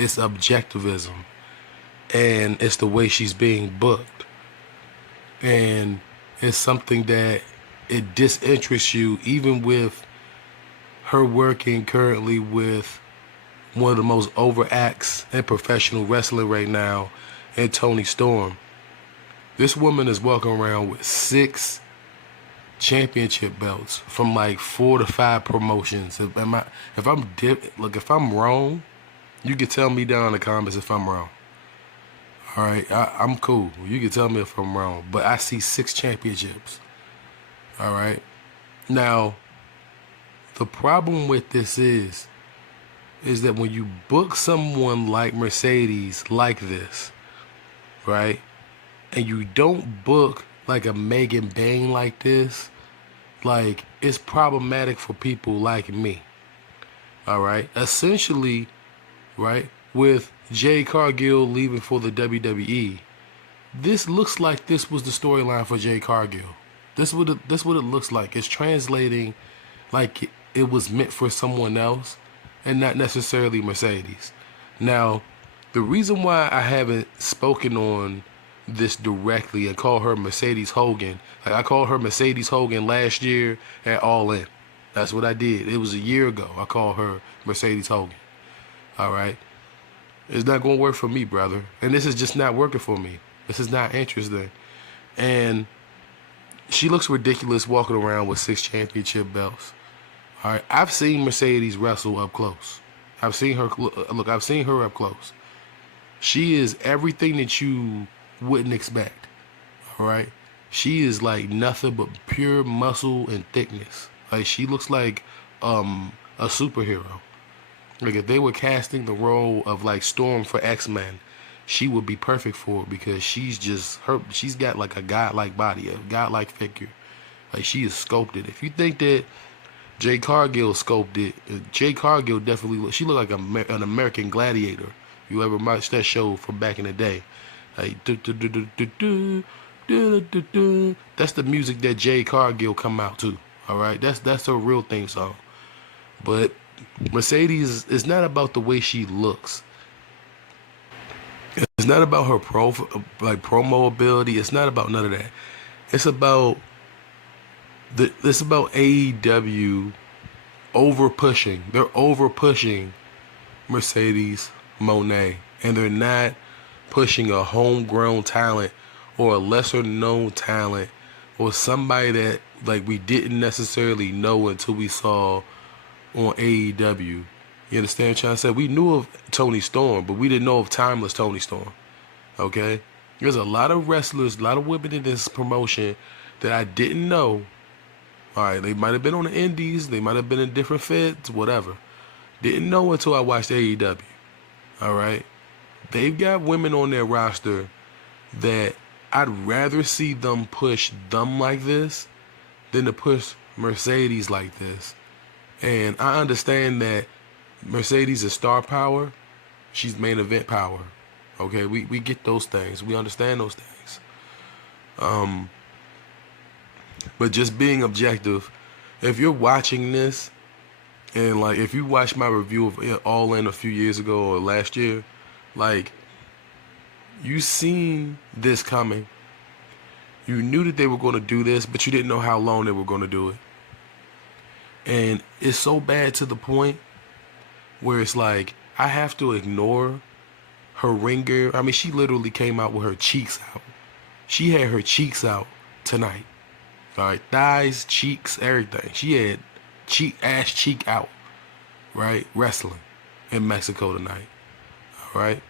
It's objectivism, and it's the way she's being booked, and it's something that it disinterests you, even with her working currently with one of the most over acts in professional wrestling right now, and Toni Storm. This woman is walking around with 6 championship belts from like 4 to 5 promotions. If I'm wrong, you can tell me down in the comments if I'm wrong. All right, I'm cool. You can tell me if I'm wrong, but I see 6 championships. All right. Now, the problem with this is that when you book someone like Mercedes like this, right, and you don't book like a Megan Bain like this, like, it's problematic for people like me. All right. Essentially, right, with Jade Cargill leaving for the WWE, this looks like this was the storyline for Jade Cargill. This what it looks like. It's translating like it was meant for someone else and not necessarily Mercedes. Now, the reason why I haven't spoken on this directly and call her Mercedes Hogan, like I called her Mercedes Hogan last year at All In. That's what I did. It was a year ago. I called her Mercedes Hogan. All right. It's not going to work for me, brother. And this is just not working for me. This is not interesting. And she looks ridiculous walking around with 6 championship belts. All right. I've seen Mercedes wrestle up close. I've seen her. Look, I've seen her up close. She is everything that you wouldn't expect. All right. She is like nothing but pure muscle and thickness. Like, she looks like a superhero. Like, if they were casting the role of like Storm for X-Men, she would be perfect for it, because she's got like a godlike body, a godlike figure. Like, she is sculpted. If you think that Jade Cargill sculpted, Jade Cargill definitely she looked like an American Gladiator. You ever watched that show from back in the day? Like, that's the music that Jade Cargill come out to. All right, that's her real theme song. But Mercedes is not about the way she looks. It's not about her promo ability. It's not about none of that. It's about it's about AEW over pushing. They're over pushing Mercedes Moné, and they're not pushing a homegrown talent or a lesser known talent or somebody that like we didn't necessarily know until we saw on AEW. You understand what I'm trying to say? We knew of Toni Storm, but we didn't know of timeless Toni Storm. Okay? There's a lot of wrestlers, a lot of women in this promotion that I didn't know. All right, they might have been on the indies, they might have been in different feds, whatever. Didn't know until I watched AEW. All right? They've got women on their roster that I'd rather see them push them like this than to push Mercedes like this. And I understand that Mercedes is star power. She's main event power. Okay, we get those things. We understand those things. But just being objective, if you're watching this, and like if you watched my review of All In a few years ago or last year, like, you seen this coming. You knew that they were going to do this, but you didn't know how long they were going to do it. And it's so bad to the point where it's like, I have to ignore her ring gear. I mean, she literally came out with her cheeks out. She had her cheeks out tonight. All right, thighs, cheeks, everything. She had ass cheek out, right? Wrestling in Mexico tonight. All right.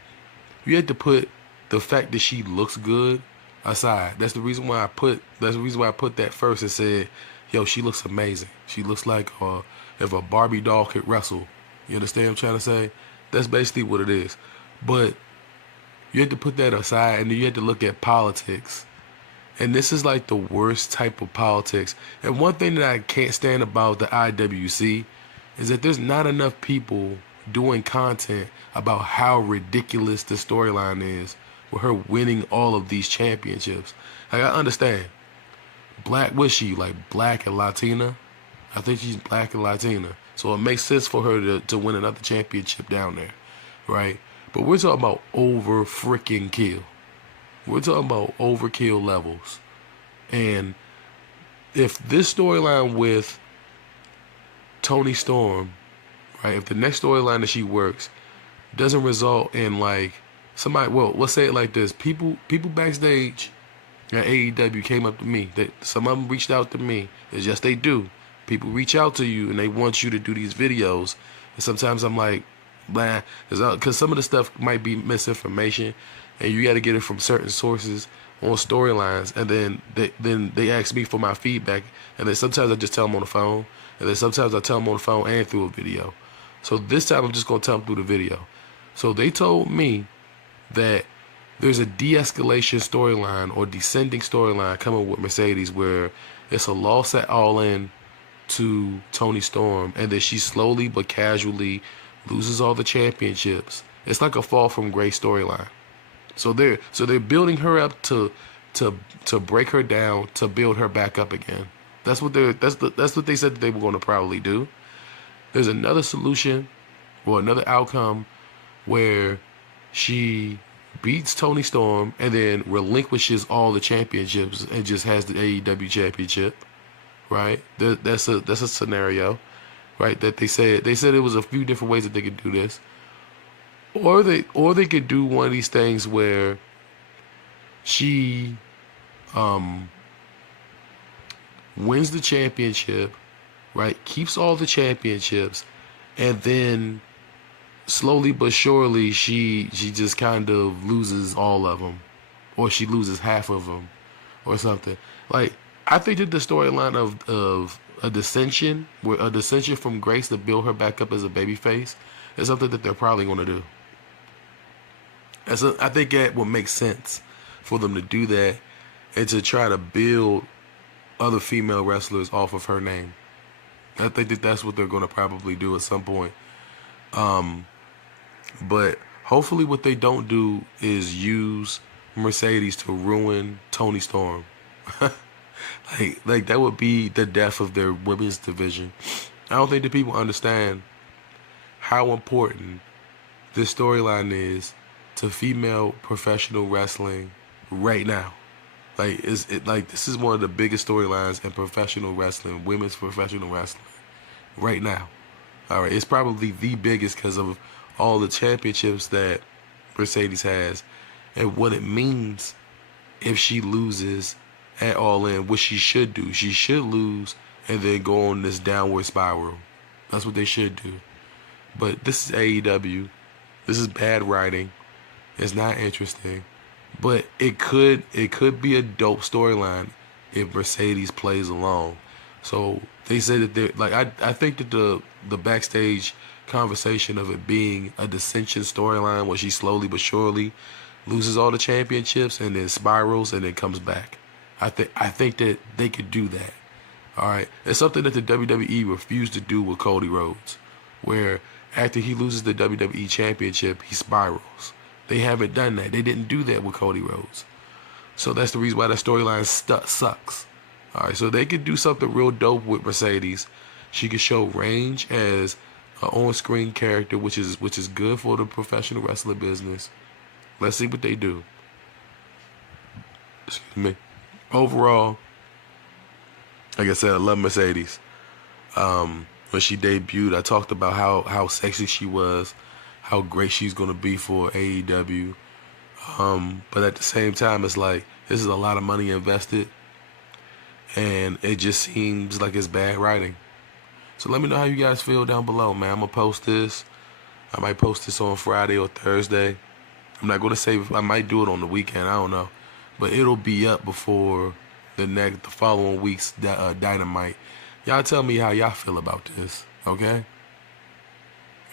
You had to put the fact that she looks good aside. That's the reason why I put that first and said, yo, she looks amazing. She looks like if a Barbie doll could wrestle. You understand what I'm trying to say? That's basically what it is. But you had to put that aside, and then you had to look at politics. And this is like the worst type of politics. And one thing that I can't stand about the IWC is that there's not enough people doing content about how ridiculous the storyline is with her winning all of these championships. Like, I understand. Black, was she like black and Latina? I think she's black and Latina. So it makes sense for her to win another championship down there, right? But we're talking about over freaking kill. We're talking about overkill levels. And if this storyline with Toni Storm, right, if the next storyline that she works doesn't result in like somebody, well, let's say it like this: people backstage at AEW came up to me. Some of them reached out to me. It's just they do. People reach out to you and they want you to do these videos. And sometimes I'm like, blah, because some of the stuff might be misinformation, and you got to get it from certain sources on storylines. And then they ask me for my feedback, and then sometimes I just tell them on the phone, and then sometimes I tell them on the phone and through a video. So this time I'm just gonna tell them through the video. So they told me that there's a de-escalation storyline or descending storyline coming with Mercedes where it's a loss at All In to Toni Storm, and then she slowly but casually loses all the championships. It's like a fall from grace storyline. So they're building her up to break her down, to build her back up again. That's what they said that they were going to probably do. There's another solution or another outcome where she beats Toni Storm and then relinquishes all the championships and just has the AEW championship, right? That's a scenario, right? That they said it was a few different ways that they could do this, or they could do one of these things where she wins the championship, right? Keeps all the championships, and then slowly but surely she just kind of loses all of them, or she loses half of them, or something. Like, I think that the storyline of a dissension from Grace to build her back up as a babyface is something that they're probably going to do. I think that would make sense for them to do that and to try to build other female wrestlers off of her name. I think that that's what they're going to probably do at some point. But hopefully what they don't do is use Mercedes to ruin Toni Storm. like that would be the death of their women's division. I don't think that people understand how important this storyline is to female professional wrestling right now. Like this is one of the biggest storylines in professional wrestling, women's professional wrestling, right now. All right, it's probably the biggest because of all the championships that Mercedes has and what it means if she loses at All In, what she should do. She should lose and then go on this downward spiral. That's what they should do. But this is AEW. This is bad writing. It's not interesting. But it could be a dope storyline if Mercedes plays along. So they say that they're like, I think that the backstage conversation of it being a dissension storyline where she slowly but surely loses all the championships and then spirals and then comes back. I think that they could do that. All right, it's something that the WWE refused to do with Cody Rhodes, where after he loses the WWE championship, he spirals. They haven't done that. They didn't do that with Cody Rhodes. So that's the reason why that storyline sucks. All right, so they could do something real dope with Mercedes. She could show range as an on-screen character, which is good for the professional wrestling business. Let's see what they do. Excuse me. Overall, like I said, I love Mercedes. When she debuted, I talked about how sexy she was, how great she's going to be for AEW. But at the same time, it's like, this is a lot of money invested, and it just seems like it's bad writing. So let me know how you guys feel down below, man. I'm going to post this. I might post this on Friday or Thursday. I'm not going to say I might do it on the weekend. I don't know. But it'll be up before the following week's Dynamite. Y'all tell me how y'all feel about this, okay?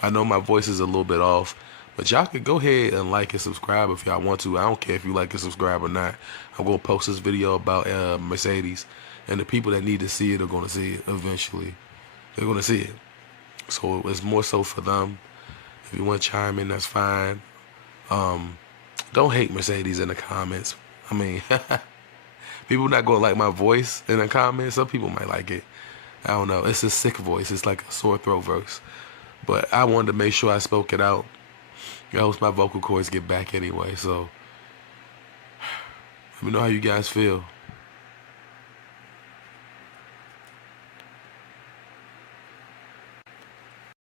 I know my voice is a little bit off, but y'all can go ahead and like and subscribe if y'all want to. I don't care if you like and subscribe or not. I'm going to post this video about Mercedes, and the people that need to see it are going to see it eventually. They're going to see it. So it's more so for them. If you want to chime in, that's fine. Don't hate Mercedes in the comments. I mean, people not going to like my voice in the comments. Some people might like it. I don't know. It's a sick voice. It's like a sore throat voice. But I wanted to make sure I spoke it out. It helps my vocal cords get back anyway. So let me know how you guys feel.